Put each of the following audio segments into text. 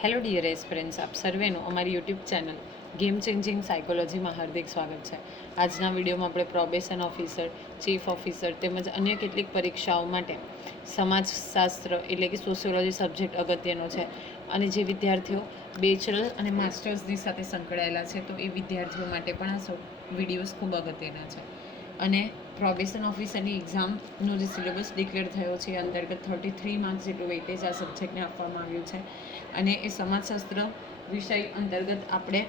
Hello dear aspirants આપ સર્વેનું અમારી યુટ્યુબ ચેનલ ગેમ ચેન્જિંગ સાયકોલોજીમાં હાર્દિક સ્વાગત છે. આજના વિડીયોમાં આપણે પ્રોબેશન ઓફિસર, ચીફ ઓફિસર તેમજ અન્ય કેટલીક પરીક્ષાઓ માટે સમાજશાસ્ત્ર એટલે કે સોશિયોલોજી સબ્જેક્ટ અગત્યનો છે. અને જે વિદ્યાર્થીઓ બેચલર અને માસ્ટર્સની સાથે સંકળાયેલા છે, તો એ વિદ્યાર્થીઓ માટે પણ આ વિડીયોઝ ખૂબ અગત્યના છે. અને પ્રોબેશન ઓફિસરની એક્ઝામનો જે સિલેબસ ડિક્લેર થયો છે, એ અંતર્ગત થર્ટી થ્રી માર્ક્સ જેટલું વેઇટેજ આ સબ્જેક્ટને આપવામાં આવ્યું છે. અને એ સમાજશાસ્ત્ર વિષય અંતર્ગત આપણે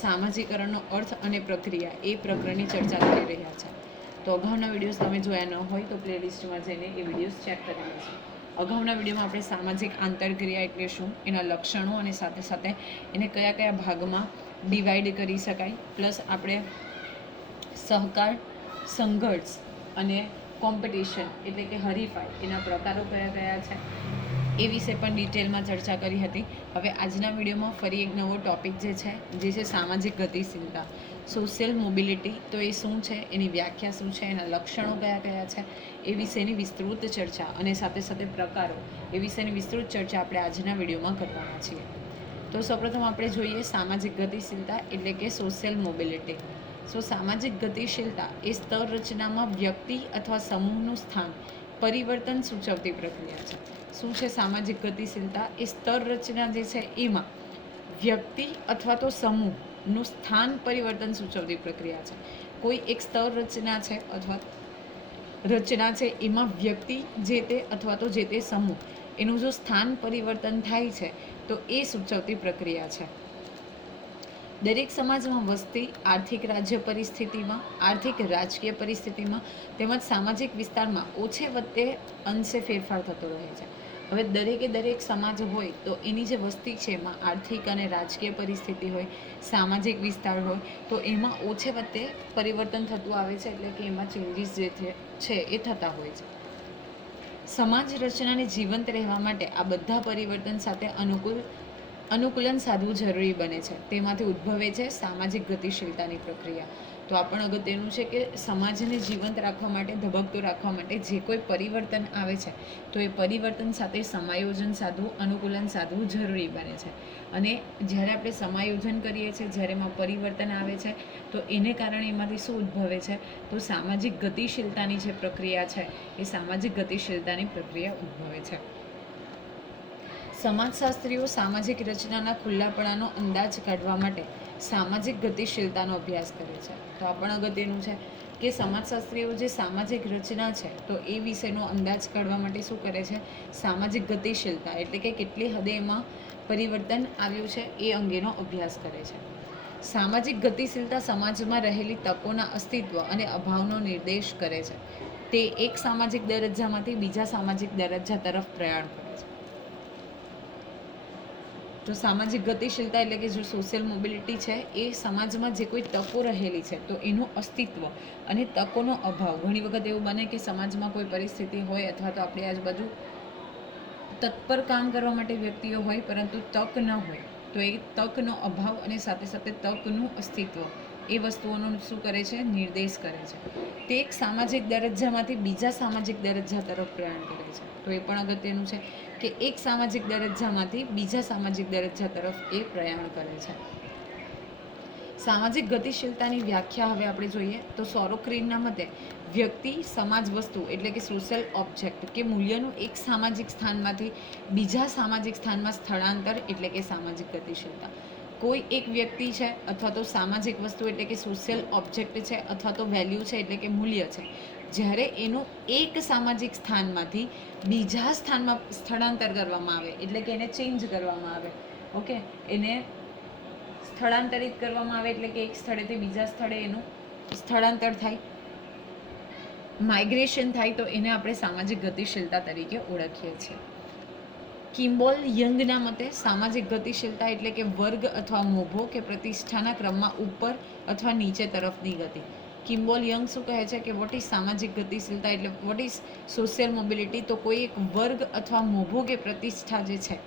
સામાજિકરણનો અર્થ અને પ્રક્રિયા એ પ્રકરણની ચર્ચા કરી રહ્યા છે. તો અગાઉના વિડીયોઝ તમે જોયા ન હોય તો પ્લેલિસ્ટમાં જઈને એ વિડીયોઝ ચેક કરી લેજો. અગાઉના વિડીયોમાં આપણે સામાજિક આંતરક્રિયા એટલે શું, એના લક્ષણો અને સાથે સાથે એને કયા કયા ભાગમાં ડિવાઈડ કરી શકાય પ્લસ આપણે સહકાર સંઘર્ષ અને કોમ્પિટિશન એટલે કે હરીફાઈ એના પ્રકારો કયા કયા છે એ વિશે પણ ડિટેલમાં ચર્ચા કરી હતી. હવે આજના વિડીયોમાં ફરી એક નવો ટોપિક જે છે જે છે સામાજિક ગતિશીલતા. સોશિયલ મોબિલિટી તો એ શું છે, એની વ્યાખ્યા શું છે, એના લક્ષણો કયા કયા છે, એ વિશેની વિસ્તૃત ચર્ચા અને સાથે સાથે પ્રકારો એ વિશેની વિસ્તૃત ચર્ચા આપણે આજના વિડીયોમાં કરવાના છીએ. તો સૌપ્રથમ આપણે જોઈએ સામાજિક ગતિશીલતા એટલે કે સોશિયલ મોબિલિટી સો સામાજિક ગતિશીલતા એ સ્તર રચનામાં વ્યક્તિ અથવા સમૂહનું સ્થાન, પરિવર્તન સૂચવતી પ્રક્રિયા છે. શું છે સામાજિક ગતિશીલતા? એ સ્તર રચના જે છે એમાં વ્યક્તિ અથવા તો સમૂહનું સ્થાન પરિવર્તન સૂચવતી પ્રક્રિયા છે. કોઈ એક સ્તર રચના છે અથવા રચના છે એમાં વ્યક્તિ જે તે અથવા તો જે તે સમૂહ, એનું જો સ્થાન પરિવર્તન થાય છે, તો એ સૂચવતી પ્રક્રિયા છે. દરેક સમાજમાં વસ્તી, આર્થિક રાજ્ય પરિસ્થિતિમાં, આર્થિક રાજકીય પરિસ્થિતિમાં તેમજ સામાજિક વિસ્તારમાં ઓછે વત્તે અંશે ફેરફાર થતો રહે છે. હવે દરેકે દરેક સમાજ હોય તો એની જે વસ્તી છે એમાં આર્થિક અને રાજકીય પરિસ્થિતિ હોય, સામાજિક વિસ્તાર હોય, તો એમાં ઓછે વત્તે પરિવર્તન થતું આવે છે એટલે કે એમાં ચેન્જીસ જે છે- એ થતા હોય છે. સમાજ રચનાને જીવંત રહેવા માટે આ બધા પરિવર્તન સાથે અનુકૂળ અનુકૂલન સાધવું જરૂરી બને છે. તેમાંથી ઉદ્ભવે છે સામાજિક ગતિશીલતાની પ્રક્રિયા. તો આ પણ અગત્યનું છે કે સમાજને જીવંત રાખવા માટે, ધબકતું રાખવા માટે જે કોઈ પરિવર્તન આવે છે, તો એ પરિવર્તન સાથે સમાયોજન સાધવું, અનુકૂલન સાધવું જરૂરી બને છે. અને જ્યારે આપણે સમાયોજન કરીએ છીએ, જ્યારે એમાં પરિવર્તન આવે છે, તો એને કારણે એમાંથી શું ઉદ્ભવે છે? તો સામાજિક ગતિશીલતાની જે પ્રક્રિયા છે, એ સામાજિક ગતિશીલતાની પ્રક્રિયા ઉદ્ભવે છે. સમાજશાસ્ત્રીઓ સામાજિક રચનાના ખુલ્લાપણાનો અંદાજ કાઢવા માટે સામાજિક ગતિશીલતાનો અભ્યાસ કરે છે. તો આ પણ અગત્યનું છે કે સમાજશાસ્ત્રીઓ જે સામાજિક રચના છે, તો એ વિશેનો અંદાજ કાઢવા માટે શું કરે છે? સામાજિક ગતિશીલતા એટલે કે કેટલી હદે એમાં પરિવર્તન આવ્યું છે એ અંગેનો અભ્યાસ કરે છે. સામાજિક ગતિશીલતા સમાજમાં રહેલી તકોના અસ્તિત્વ અને અભાવનો નિર્દેશ કરે છે. તે એક સામાજિક દરજ્જામાંથી બીજા સામાજિક દરજ્જા તરફ પ્રયાણ કરે તો સામાજિક ગતિશીલતા એટલે કે જો સોશિયલ મોબિલિટી છે, એ સમાજમાં જે કોઈ તકો રહેલી છે, તો એનું અસ્તિત્વ અને તકોનો અભાવ. ઘણી વખત એવું બને કે સમાજમાં કોઈ પરિસ્થિતિ હોય અથવા તો આપણી આજુબાજુ તત્પર કામ કરવા માટે વ્યક્તિઓ હોય, પરંતુ તક ન હોય, તો એ તકનો અભાવ અને સાથે સાથે તકનું અસ્તિત્વ. એ વસ્તુઓનું શું કરે છે? નિર્દેશ કરે છે. તે એક સામાજિક દરજ્જામાંથી બીજા સામાજિક દરજ્જા તરફ પ્રયાણ કરે છે. તો એ પણ અગત્યનું છે કે એક સામાજિક દરજ્જામાંથી બીજા સામાજિક દરજ્જા તરફ એ પ્રયાણ કરે છે. સામાજિક ગતિશીલતાની વ્યાખ્યા હવે આપણે જોઈએ તો સોરોક્રીનના મતે વ્યક્તિ, સમાજ વસ્તુ એટલે કે સોશિયલ ઓબ્જેક્ટ કે મૂલ્યનું એક સામાજિક સ્થાનમાંથી બીજા સામાજિક સ્થાનમાં સ્થળાંતર એટલે કે સામાજિક ગતિશીલતા. કોઈ એક વ્યક્તિ છે અથવા તો સામાજિક વસ્તુ એટલે કે સોશિયલ ઓબ્જેક્ટ છે અથવા તો વેલ્યુ છે એટલે કે મૂલ્ય છે, જ્યારે એનું એક સામાજિક સ્થાનમાંથી બીજા સ્થાનમાં સ્થળાંતર કરવામાં આવે, એટલે કે એને ચેન્જ કરવામાં આવે ઓકે એને સ્થળાંતરિત કરવામાં આવે એટલે કે એક સ્થળેથી બીજા સ્થળે એનું સ્થળાંતર થાય માઇગ્રેશન થાય તો એને આપણે સામાજિક ગતિશીલતા તરીકે ઓળખીએ છીએ. કિમ્બોલ યંગના મતે સામાજિક ગતિશીલતા એટલે કે વર્ગ અથવા મોભો કે પ્રતિષ્ઠાના ક્રમમાં ઉપર અથવા નીચે તરફની ગતિ. કિમ્બોલ યંગ શું કહે છે કે વોટ ઇઝ સામાજિક ગતિશીલતા એટલે વોટ ઇઝ સોશિયલ મોબિલિટી તો કોઈ એક વર્ગ અથવા મોભો કે પ્રતિષ્ઠા જે છે.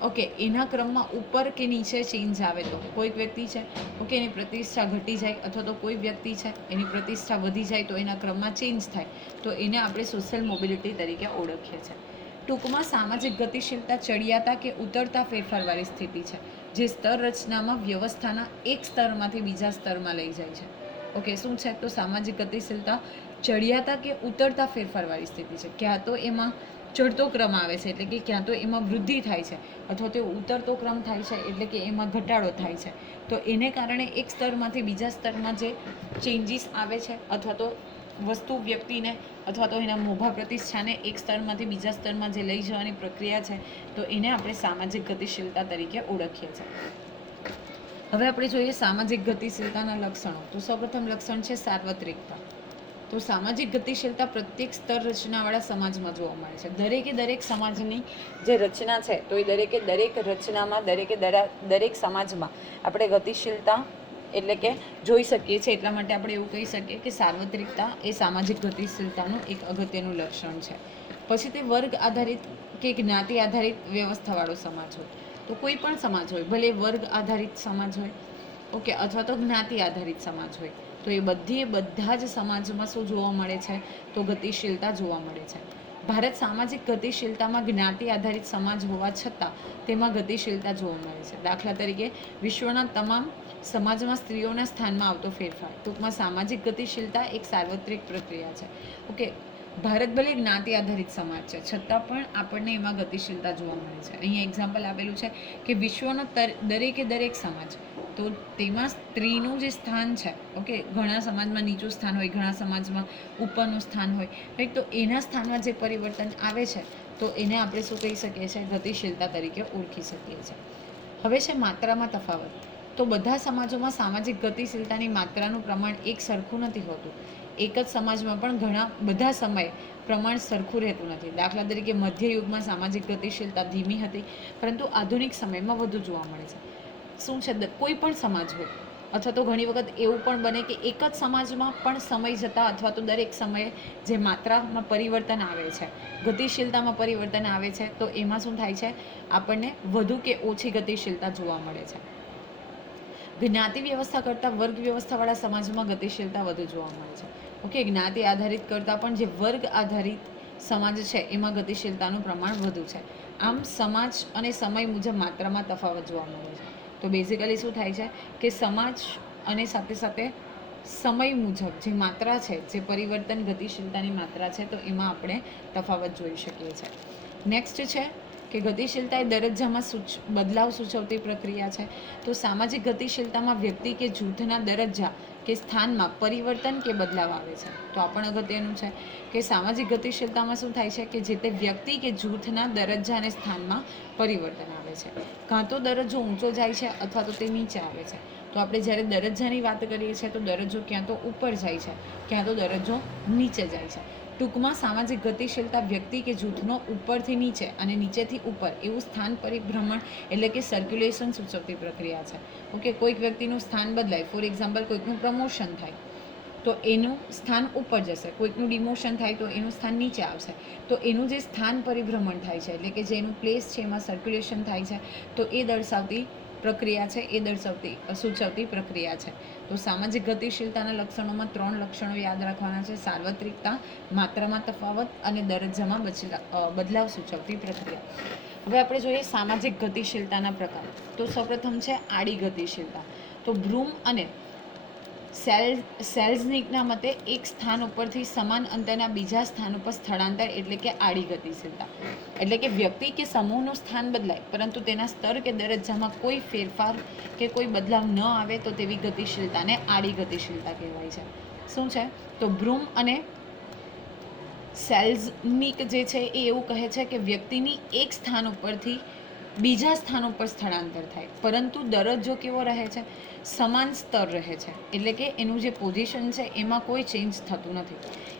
ઓકે એના ક્રમમાં ઉપર કે નીચે ચેન્જ આવે તો કોઈક વ્યક્તિ છે ઓકે એની પ્રતિષ્ઠા ઘટી જાય અથવા તો કોઈ વ્યક્તિ છે, એની પ્રતિષ્ઠા વધી જાય તો એના ક્રમમાં ચેન્જ થાય. તો એને આપણે સોશિયલ મોબિલિટી તરીકે ઓળખીએ છીએ. ટૂંકમાં સામાજિક ગતિશીલતા ચડિયાતા કે ઉતરતા ફેરફારવાળી સ્થિતિ છે, જે સ્તર રચનામાં વ્યવસ્થાના એક સ્તરમાંથી બીજા સ્તરમાં લઈ જાય છે. ઓકે, શું છે? તો સામાજિક ગતિશીલતા ચડિયાતા કે ઉતરતા ફેરફારવાળી સ્થિતિ છે. ક્યાં તો એમાં ચડતો ક્રમ આવે છે, એટલે કે ક્યાં તો એમાં વૃદ્ધિ થાય છે, અથવા તો ઉતરતો ક્રમ થાય છે, એટલે કે એમાં ઘટાડો થાય છે. તો એને કારણે એક સ્તરમાંથી બીજા સ્તરમાં જે ચેન્જીસ આવે છે, અથવા તો વસ્તુ વ્યક્તિને અથવા તો એના મોભા પ્રતિષ્ઠાને એક સ્તરમાંથી બીજા સ્તરમાં જે લઈ જવાની પ્રક્રિયા છે, તો એને આપણે સામાજિક ગતિશીલતા તરીકે ઓળખીએ છીએ. હવે આપણે જોઈએ સામાજિક ગતિશીલતાના લક્ષણો. તો સૌપ્રથમ લક્ષણ છે સાર્વત્રિકતા. તો સામાજિક ગતિશીલતા પ્રત્યેક સ્તર રચનાવાળા સમાજમાં જોવા મળે છે. દરેકે દરેક સમાજની જે રચના છે, તો એ દરેકે દરેક રચનામાં, દરેકે દરા, દરેક સમાજમાં આપણે ગતિશીલતા એટલે કે જોઈ શકીએ છીએ, એટલા માટે આપણે એવું કહી શકીએ કે સાર્વત્રિકતા એ સામાજિક ગતિશીલતાનું એક અગત્યનું લક્ષણ છે. પછી તે વર્ગ આધારિત કે જ્ઞાતિ આધારિત વ્યવસ્થાવાળો સમાજ હોય. તો કોઈ પણ સમાજ હોય, ભલે વર્ગ આધારિત સમાજ હોય, ઓકે, અથવા તો જ્ઞાતિ આધારિત સમાજ હોય, તો એ બધી બધા જ સમાજમાં શું જોવા મળે છે? તો ગતિશીલતા જોવા મળે છે. ભારત સામાજિક ગતિશીલતામાં જ્ઞાતિ આધારિત સમાજ હોવા છતાં તેમાં ગતિશીલતા જોવા મળે છે. દાખલા તરીકે, વિશ્વના તમામ સમાજમાં સ્ત્રીઓના સ્થાનમાં આવતો ફેરફાર. ટૂંકમાં, સામાજિક ગતિશીલતા એક સાર્વત્રિક પ્રક્રિયા છે. ઓકે, ભારત ભલે જ્ઞાતિ આધારિત સમાજ છે, છતાં પણ આપણને એમાં ગતિશીલતા જોવા મળે છે. અહીંયા એક્ઝામ્પલ આપેલું છે કે વિશ્વનો દરેકે દરેક સમાજ તો તેમાં સ્ત્રીનું જે સ્થાન છે ઓકે ઘણા સમાજમાં નીચું સ્થાન હોય, ઘણા સમાજમાં ઉપરનું સ્થાન હોય રાઈટ તો એના સ્થાનમાં જે પરિવર્તન આવે છે, તો એને આપણે શું કહી શકીએ છીએ? ગતિશીલતા તરીકે ઓળખી શકીએ છીએ. હવે છે માત્રામાં તફાવત. તો બધા સમાજોમાં સામાજિક ગતિશીલતાની માત્રાનું પ્રમાણ એક સરખું નથી હોતું. એક જ સમાજમાં પણ ઘણા, બધા સમયે પ્રમાણ સરખું રહેતું નથી. દાખલા તરીકે મધ્યયુગમાં સામાજિક ગતિશીલતા ધીમી હતી, પરંતુ આધુનિક સમયમાં વધુ જોવા મળે છે. શું છે? કોઈ પણ સમાજ હોય. અથવા તો ઘણી વખત એવું પણ બને કે એક જ સમાજમાં પણ સમય જતાં અથવા તો દરેક સમયે જે માત્રામાં પરિવર્તન આવે છે, ગતિશીલતામાં પરિવર્તન આવે છે, તો એમાં શું થાય છે? આપણને વધુ કે ઓછી ગતિશીલતા જોવા મળે છે. જ્ઞાતિ વ્યવસ્થા કરતાં વર્ગ વ્યવસ્થાવાળા સમાજમાં ગતિશીલતા વધુ જોવા મળે છે. ઓકે, જ્ઞાતિ આધારિત કરતાં પણ જે વર્ગ આધારિત સમાજ છે, એમાં ગતિશીલતાનું પ્રમાણ વધુ છે. આમ સમાજ અને સમય મુજબ માત્રામાં તફાવત જોવા મળે છે. તો બેઝિકલી શું થાય છે કે સમાજ અને સાથે સાથે સમય મુજબ જે માત્રા છે, જે પરિવર્તન ગતિશીલતાની માત્રા છે, તો એમાં આપણે તફાવત જોઈ શકીએ છીએ. નેક્સ્ટ છે કે ગતિશીલતા એ દરજ્જામાં સૂચ, બદલાવ સૂચવતી પ્રક્રિયા છે. તો સામાજિક ગતિશીલતામાં વ્યક્તિ કે જૂથના દરજ્જા કે સ્થાનમાં પરિવર્તન કે બદલાવ આવે છે? તો આ પણ અગત્યનું છે કે સામાજિક ગતિશીલતામાં શું થાય છે? કે જે તે વ્યક્તિ કે જૂથના દરજ્જા અને સ્થાનમાં પરિવર્તન આવે છે. કાં તો દરજ્જો ઊંચો જાય છે અથવા તો તે નીચે આવે છે. તો આપણે જ્યારે દરજ્જાની વાત કરીએ છીએ તો દરજ્જો ક્યાં તો ઉપર જાય છે, ક્યાં તો દરજ્જો નીચે જાય છે. ટૂંકમાં સામાજિક ગતિશીલતા વ્યક્તિ કે જૂથનો ઉપરથી નીચે અને નીચેથી ઉપર એવું સ્થાન પરિભ્રમણ એટલે કે સર્ક્યુલેશન સૂચવતી પ્રક્રિયા છે. ઓકે, કોઈક વ્યક્તિનું સ્થાન બદલાય. ફોર એક્ઝામ્પલ કોઈકનું પ્રમોશન થાય. તો એનું સ્થાન ઉપર જશે. કોઈકનું ડિમોશન થાય તો એનું સ્થાન નીચે આવશે. તો એનું જે સ્થાન પરિભ્રમણ થાય છે એટલે કે જે એનું પ્લેસ છે એમાં સર્ક્યુલેશન થાય છે, તો એ દર્શાવતી પ્રક્રિયા છે એ દર્શાવતી, સૂચવતી પ્રક્રિયા છે. તો સામાજિક ગતિશીલતાના લક્ષણોમાં ત્રણ લક્ષણો યાદ રાખવાના છે. સાર્વત્રિકતા, માત્રામાં તફાવત અને દરજ્જામાં બદલાવ સૂચવતી પ્રક્રિયા. હવે આપણે જોઈએ સામાજિક ગતિશીલતાના પ્રકાર. તો સૌપ્રથમ છે આડી ગતિશીલતા. તો ભ્રૂમ અને સેલ, સેલ્ઝનિકના મતે એક સ્થાન ઉપરથી સમાન અંતરના બીજા સ્થાન ઉપર સ્થળાંતર એટલે કે આડી ગતિશીલતા એટલે કે વ્યક્તિ કે સમૂહનું સ્થાન બદલાય, પરંતુ તેના સ્તર કે દરજ્જામાં કોઈ ફેરફાર કે કોઈ બદલાવ ન આવે તો તેવી ગતિશીલતાને આડી ગતિશીલતા કહેવાય છે. શું છે? તો ભ્રૂમ અને સેલ્ઝનિક જે છે એ એવું કહે છે કે વ્યક્તિની એક સ્થાન ઉપરથી બીજા સ્થાન ઉપર સ્થળાંતર થાય. પરંતુ દરજ્જો કેવો રહે છે? સમાન સ્તર રહે છે. એટલે કે એનું જે પોઝિશન છે, એમાં કોઈ ચેન્જ થતું નથી.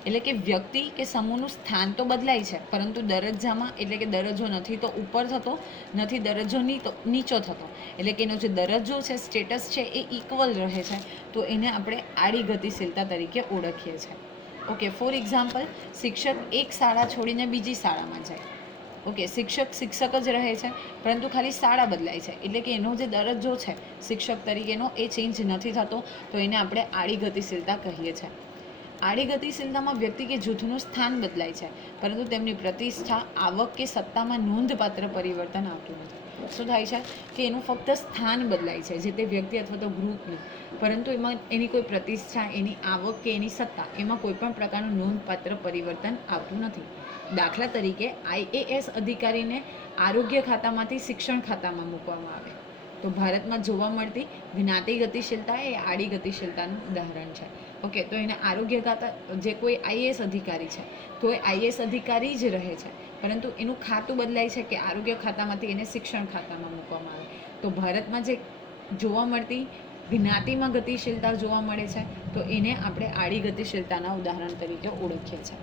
એટલે કે વ્યક્તિ કે સમૂહનું સ્થાન તો બદલાય છે, પરંતુ દરજ્જામાં, એટલે કે દરજ્જો નથી તો ઉપર થતો, નથી દરજ્જો નીચો થતો. એટલે કે એનો જે દરજ્જો છે સ્ટેટસ છે, એ ઇક્વલ રહે છે. તો એને આપણે આડી ગતિશીલતા તરીકે ઓળખીએ છીએ ઓકે ફોર એક્ઝામ્પલ શિક્ષક એક શાળા છોડીને બીજી શાળામાં જાય. ઓકે, શિક્ષક શિક્ષક જ રહે છે, પરંતુ ખાલી શાળા બદલાય છે. એટલે કે એનો જે દરજ્જો છે શિક્ષક તરીકેનો, એ ચેન્જ નથી થતો, તો એને આપણે આડી ગતિશીલતા કહીએ છીએ આડી ગતિશીલતામાં વ્યક્તિ કે જૂથનું સ્થાન બદલાય છે, પરંતુ તેમની પ્રતિષ્ઠા, આવક કે સત્તામાં નોંધપાત્ર પરિવર્તન આવતું નથી. શું થાય છે? કે એનું ફક્ત સ્થાન બદલાય છે, જે તે વ્યક્તિ અથવા તો ગ્રુપનું પરંતુ એમાં એની કોઈ પ્રતિષ્ઠા, એની આવક કે એની સત્તા, એમાં કોઈ પણ પ્રકારનું નોંધપાત્ર પરિવર્તન આવતું નથી. દાખલા તરીકે આઈએએસ અધિકારીને આરોગ્ય ખાતામાંથી શિક્ષણ ખાતામાં મૂકવામાં આવે. તો ભારતમાં જોવા મળતી જ્ઞાતિ ગતિશીલતા એ આડી ગતિશીલતાનું ઉદાહરણ છે. ઓકે, તો એને આરોગ્ય ખાતા, જે કોઈ આઈએએસ અધિકારી છે, તો એ આઈએએસ અધિકારી જ રહે છે. પરંતુ એનું ખાતું બદલાય છે કે આરોગ્ય ખાતામાંથી એને શિક્ષણ ખાતામાં મૂકવામાં આવે. તો ભારતમાં જે જોવા મળતી જ્ઞાતિમાં ગતિશીલતા જોવા મળે છે, તો એને આપણે આડી ગતિશીલતાના ઉદાહરણ તરીકે ઓળખીએ છીએ.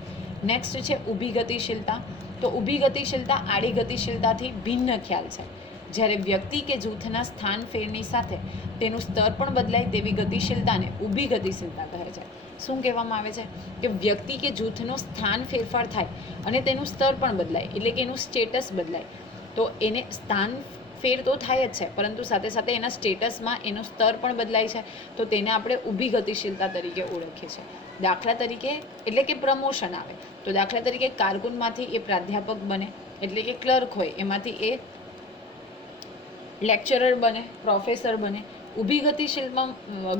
નેક્સ્ટ છે ઊભી ગતિશીલતા. તો ઊભી ગતિશીલતા આડી ગતિશીલતાથી ભિન્ન ખ્યાલ છે. જ્યારે વ્યક્તિ કે જૂથના સ્થાન ફેરની સાથે તેનું સ્તર પણ બદલાય તેવી ગતિશીલતાને ઊભી ગતિશીલતા કહે છે. શું કહેવામાં આવે છે? કે વ્યક્તિ કે જૂથનો સ્થાન ફેરફાર થાય અને તેનું સ્તર પણ બદલાય, એટલે કે એનું સ્ટેટસ બદલાય. તો એને સ્થાન ફેર તો થાય જ છે, પરંતુ સાથે સાથે એના સ્ટેટસમાં એનું સ્તર પણ બદલાય છે, તો તેને આપણે ઊભી ગતિશીલતા તરીકે ઓળખીએ છીએ. દાખલા તરીકે એટલે કે પ્રમોશન આવે. તો દાખલા તરીકે કારકુનમાંથી એ પ્રાધ્યાપક બને, એટલે કે ક્લર્ક હોય, એમાંથી એ લેક્ચરર બને, પ્રોફેસર બને ઊભી ગતિશીલમાં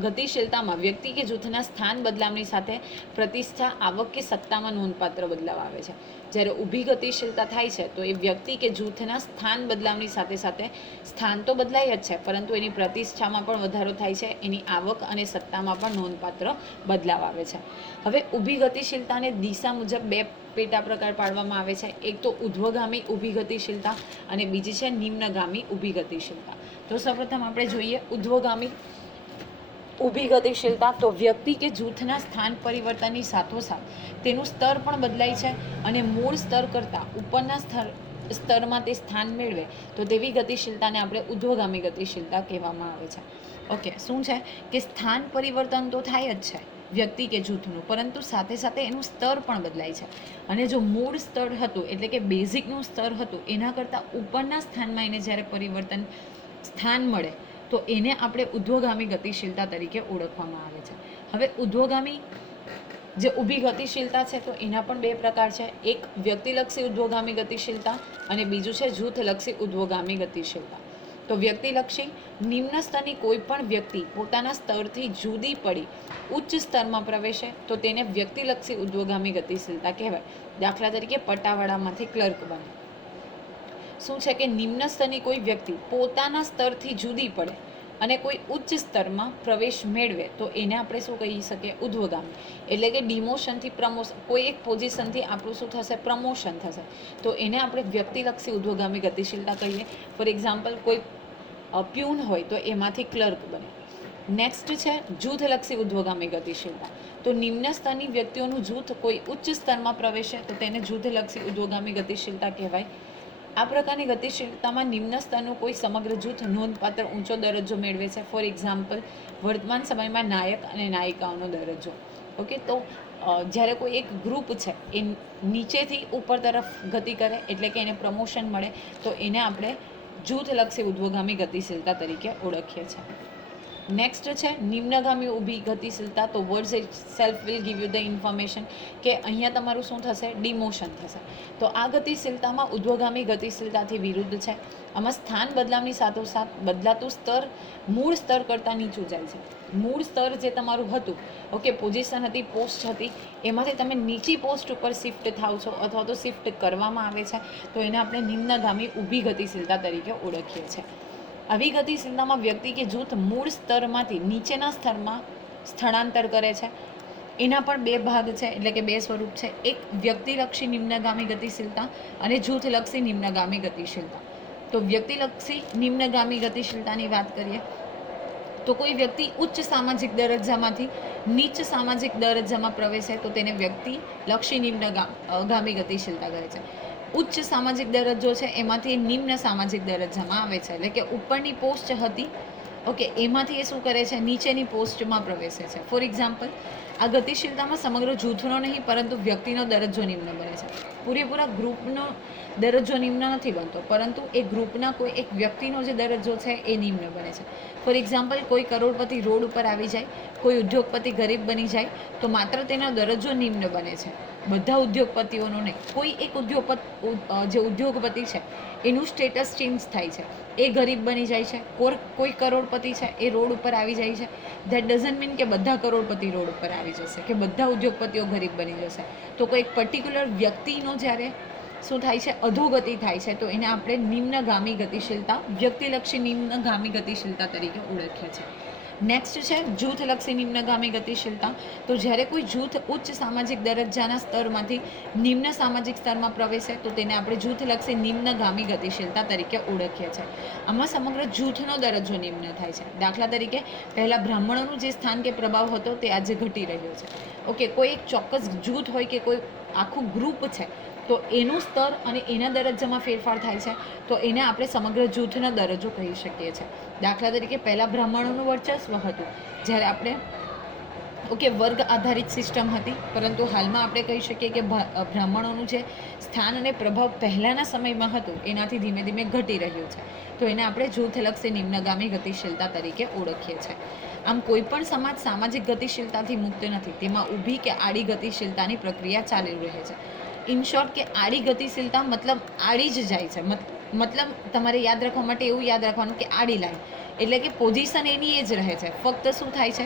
ગતિશીલતામાં વ્યક્તિ કે જૂથના સ્થાન બદલાવની સાથે પ્રતિષ્ઠા, આવક કે સત્તામાં નોંધપાત્ર બદલાવ આવે છે. જ્યારે ઊભી ગતિશીલતા થાય છે, તો એ વ્યક્તિ કે જૂથના સ્થાન બદલાવની સાથે સાથે સ્થાન તો બદલાય જ છે, પરંતુ એની પ્રતિષ્ઠામાં પણ વધારો થાય છે, એની આવક અને સત્તામાં પણ નોંધપાત્ર બદલાવ આવે છે. હવે ઊભી ગતિશીલતાને દિશા મુજબ બે પેટા પ્રકાર પાડવામાં આવે છે. એક તો ઉધ્વગામી ઊભી ગતિશીલતા અને બીજી છે નિમ્નગામી ઊભી ગતિશીલતા તો સૌપ્રથમ આપણે જોઈએ ઉધ્વગામી ઊભી ગતિશીલતા તો વ્યક્તિ કે જૂથના સ્થાન પરિવર્તનની સાથોસાથ તેનું સ્તર પણ બદલાય છે અને મૂળ સ્તર કરતાં ઉપરના સ્તર સ્તરમાં તે સ્થાન મેળવે. તો તેવી ગતિશીલતાને આપણે ઉદ્વગામી ગતિશીલતા કહેવામાં આવે છે. ઓકે, શું છે? કે સ્થાન પરિવર્તન તો થાય જ છે, વ્યક્તિ કે જૂથનું. પરંતુ સાથે સાથે એનું સ્તર પણ બદલાય છે. અને જો મૂળ સ્તર હતું, એટલે કે બેઝિકનું સ્તર હતું, એના કરતાં ઉપરના સ્થાનમાં એને જ્યારે પરિવર્તન સ્થાન મળે, તો એને આપણે ઉદ્વગામી ગતિશીલતા તરીકે ઓળખવામાં આવે છે. હવે ઉદ્વગામી જે ઊભી ગતિશીલતા છે, તો એના પણ બે પ્રકાર છે. એક વ્યક્તિલક્ષી ઉદ્વગામી ગતિશીલતા અને બીજું છે જૂથલક્ષી ઉદ્વગામી ગતિશીલતા. તો વ્યક્તિલક્ષી નિમ્ન સ્તરની કોઈ પણ વ્યક્તિ પોતાના સ્તરથી જુદી પડી ઉચ્ચ સ્તરમાં પ્રવેશે, તો તેને વ્યક્તિલક્ષી ઉદ્વગામી ગતિશીલતા કહેવાય. દાખલા તરીકે પટાવાળામાંથી ક્લર્ક બને. શું છે કે નિમ્ન સ્તરની કોઈ વ્યક્તિ પોતાના સ્તરથી જુદી પડે અને કોઈ ઉચ્ચ સ્તરમાં પ્રવેશ મેળવે, તો એને આપણે શું કહી શકીએ? ઉધ્વગામી એટલે કે ડિમોશનથી પ્રમોશન કોઈ એક પોઝિશનથી આપણું શું થશે? પ્રમોશન થશે. તો એને આપણે વ્યક્તિલક્ષી ઉધ્વગામી ગતિશીલતા કહીએ. ફોર એક્ઝામ્પલ, કોઈ પ્યુન હોય તો એમાંથી ક્લર્ક બને. નેક્સ્ટ છે જૂથલક્ષી ઉદ્વગામી ગતિશીલતા. તો નિમ્ન સ્તરની વ્યક્તિઓનું જૂથ કોઈ ઉચ્ચ સ્તરમાં પ્રવેશે, તો તેને જૂથલક્ષી ઉદ્વગામી ગતિશીલતા કહેવાય. આ પ્રકારની ગતિશીલતામાં નિમ્ન સ્તરનું કોઈ સમગ્ર જૂથ નોંધપાત્ર ઊંચો દરજ્જો મેળવે છે. ફોર એક્ઝામ્પલ વર્તમાન સમયમાં નાયક અને નાયિકાઓનો દરજ્જો. ઓકે તો જ્યારે કોઈ એક ગ્રુપ છે, એ નીચેથી ઉપર તરફ ગતિ કરે એટલે કે એને પ્રમોશન મળે, તો એને આપણે જૂથલક્ષી ઉદ્વગામી ગતિશીલતા તરીકે ઓળખીએ છીએ. નેક્સ્ટ છે, નિમ્નગામી ઊભી ગતિશીલતા, તો words itself will give you the information કે અહીંયા તમારું શું થશે? ડિમોશન થશે. તો આ ગતિશીલતામાં ઉદ્વગામી ગતિશીલતાથી વિરુદ્ધ છે. આમાં સ્થાન બદલાવની સાથોસાથ બદલાતું સ્તર મૂળ સ્તર કરતાં નીચું જાય છે. મૂળ સ્તર જે તમારું હતું ઓકે પોઝિશન હતી પોસ્ટ હતી, એમાંથી તમે નીચી પોસ્ટ ઉપર શિફ્ટ થાવ છો અથવા તો શિફ્ટ કરવામાં આવે છે, તો એને આપણે નિમ્નગામી ઊભી ગતિશીલતા તરીકે ઓળખીએ છીએ. આવી ગતિશીલતામાં વ્યક્તિ કે જૂથ મૂળ સ્તરમાંથી નીચેના સ્તરમાં સ્થળાંતર કરે છે. એના પણ બે ભાગ છે, એટલે કે બે સ્વરૂપ છે. એક વ્યક્તિલક્ષી નિમ્નગામી ગતિશીલતા અને જૂથલક્ષી નિમ્નગામી ગતિશીલતા. તો વ્યક્તિલક્ષી નિમ્નગામી ગતિશીલતાની વાત કરીએ, તો કોઈ વ્યક્તિ ઉચ્ચ સામાજિક દરજ્જામાંથી નીચ સામાજિક દરજ્જામાં પ્રવેશે તો તેને વ્યક્તિલક્ષી નિમ્નગામી ગતિશીલતા કહે છે. ઉચ્ચ સામાજિક દરજ્જો છે, એમાંથી નિમ્ન સામાજિક દરજ્જામાં આવે છે. એટલે કે ઉપરની પોસ્ટ હતી, ઓકે, એમાંથી એ શું કરે છે? નીચેની પોસ્ટમાં પ્રવેશે છે. ફોર એક્ઝામ્પલ, આ ગતિશીલતામાં સમગ્ર જૂથનો નહીં, પરંતુ વ્યક્તિનો દરજ્જો નિમ્ન બને છે. પૂરેપૂરા ગ્રુપનો દરજ્જો નિમ્ન નથી બનતો. પરંતુ એ ગ્રુપના કોઈ એક વ્યક્તિનો જે દરજ્જો છે એ નિમ્ન બને છે. ફોર એક્ઝામ્પલ, કોઈ કરોડપતિ રોડ ઉપર આવી જાય, કોઈ ઉદ્યોગપતિ ગરીબ બની જાય, તો માત્ર તેનો દરજ્જો નિમ્ન બને છે. બધા ઉદ્યોગપતિઓનો નહીં. કોઈ એક ઉદ્યોગપતિ જે ઉદ્યોગપતિ છે, એનું સ્ટેટસ ચેન્જ થાય છે. એ ગરીબ બની જાય છે, કોર, કોઈ કરોડપતિ છે, એ રોડ ઉપર આવી જાય છે. ધેટ ડઝન્ટ મીન કે બધા કરોડપતિ રોડ ઉપર આવી જશે, કે બધા ઉદ્યોગપતિઓ ગરીબ બની જશે. તો કોઈ એક પર્ટિક્યુલર વ્યક્તિનો જ્યારે શું થાય છે અધોગતિ થાય છે, તો એને આપણે નિમ્નગામી ગતિશીલતા, વ્યક્તિલક્ષી નિમ્નગામી ગતિશીલતા તરીકે ઓળખીએ છીએ. નેક્સ્ટ છે, જૂથલક્ષી નિમ્નગામી ગતિશીલતા. તો જ્યારે કોઈ જૂથ ઉચ્ચ સામાજિક દરજ્જાના સ્તરમાંથી નિમ્ન સામાજિક સ્તરમાં પ્રવેશે, તો તેને આપણે જૂથલક્ષી નિમ્નગામી ગતિશીલતા તરીકે ઓળખીએ છીએ. આમાં સમગ્ર જૂથનો દરજ્જો નિમ્ન થાય છે. દાખલા તરીકે, પહેલાં બ્રાહ્મણોનું જે સ્થાન કે પ્રભાવ હતો, તે આજે ઘટી રહ્યો છે. ઓકે કોઈ એક ચોક્કસ જૂથ હોય કે કોઈ આખું ગ્રુપ છે. તો એનું સ્તર અને એના દરજ્જામાં ફેરફાર થાય છે. તો એને આપણે સમગ્ર જૂથનો દરજ્જો કહી શકીએ છીએ. દાખલા તરીકે પહેલાં બ્રાહ્મણોનું વર્ચસ્વ હતું. જ્યારે આપણે, ઓકે, વર્ગ આધારિત સિસ્ટમ હતી. પરંતુ હાલમાં આપણે કહી શકીએ કે બ્રાહ્મણોનું જે સ્થાન અને પ્રભાવ પહેલાંના સમયમાં હતું, એનાથી ધીમે ધીમે ઘટી રહ્યું છે. તો એને આપણે જૂથલક્ષી નિમ્નગામી ગતિશીલતા તરીકે ઓળખીએ છીએ. આમ કોઈ પણ સમાજ સામાજિક ગતિશીલતાથી મુક્ત નથી. તેમાં ઊભી કે આડી ગતિશીલતાની પ્રક્રિયા ચાલી રહે છે. ઇન શોર્ટ કે આડી ગતિશીલતા મતલબ આડી જ જાય છે. મત- મતલબ તમારે યાદ રાખવા માટે એવું યાદ રાખવાનું કે આડી લાઈન. એટલે કે પોઝિશન એની એ જ રહે છે. ફક્ત શું થાય છે?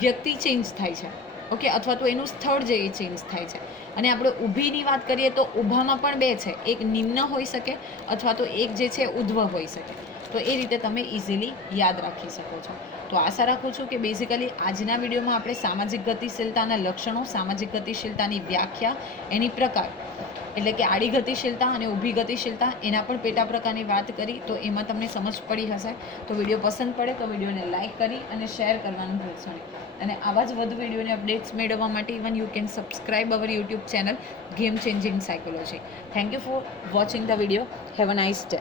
વ્યક્તિ ચેન્જ થાય છે. ઓકે અથવા તો એનું સ્થળ જે ચેન્જ થાય છે. અને આપણે ઊભીની વાત કરીએ તો ઊભામાં પણ બે છે. એક નિમ્ન હોઈ શકે અથવા તો એક જે છે ઉધ્વ હોઈ શકે. તો એ રીતે તમે ઇઝીલી યાદ રાખી શકો છો. તો આશા રાખું છું કે બેઝિકલી આજના વિડીયોમાં આપણે સામાજિક ગતિશીલતાના લક્ષણો, સામાજિક ગતિશીલતાની વ્યાખ્યા, એની પ્રકાર, એટલે કે આડી ગતિશીલતા અને ઊભી ગતિશીલતા, એના પણ પેટા પ્રકારની વાત કરી, તો એમાં તમને સમજ પડી હશે. તો વીડિયો પસંદ પડે તો વિડીયોને લાઇક કરી અને શેર કરવાનું ભૂલશો નહીં. અને આવા જ વધુ વિડીયોની અપડેટ્સ મેળવવા માટે even you can subscribe our YouTube channel game changing psychology thank you for watching the video have a nice day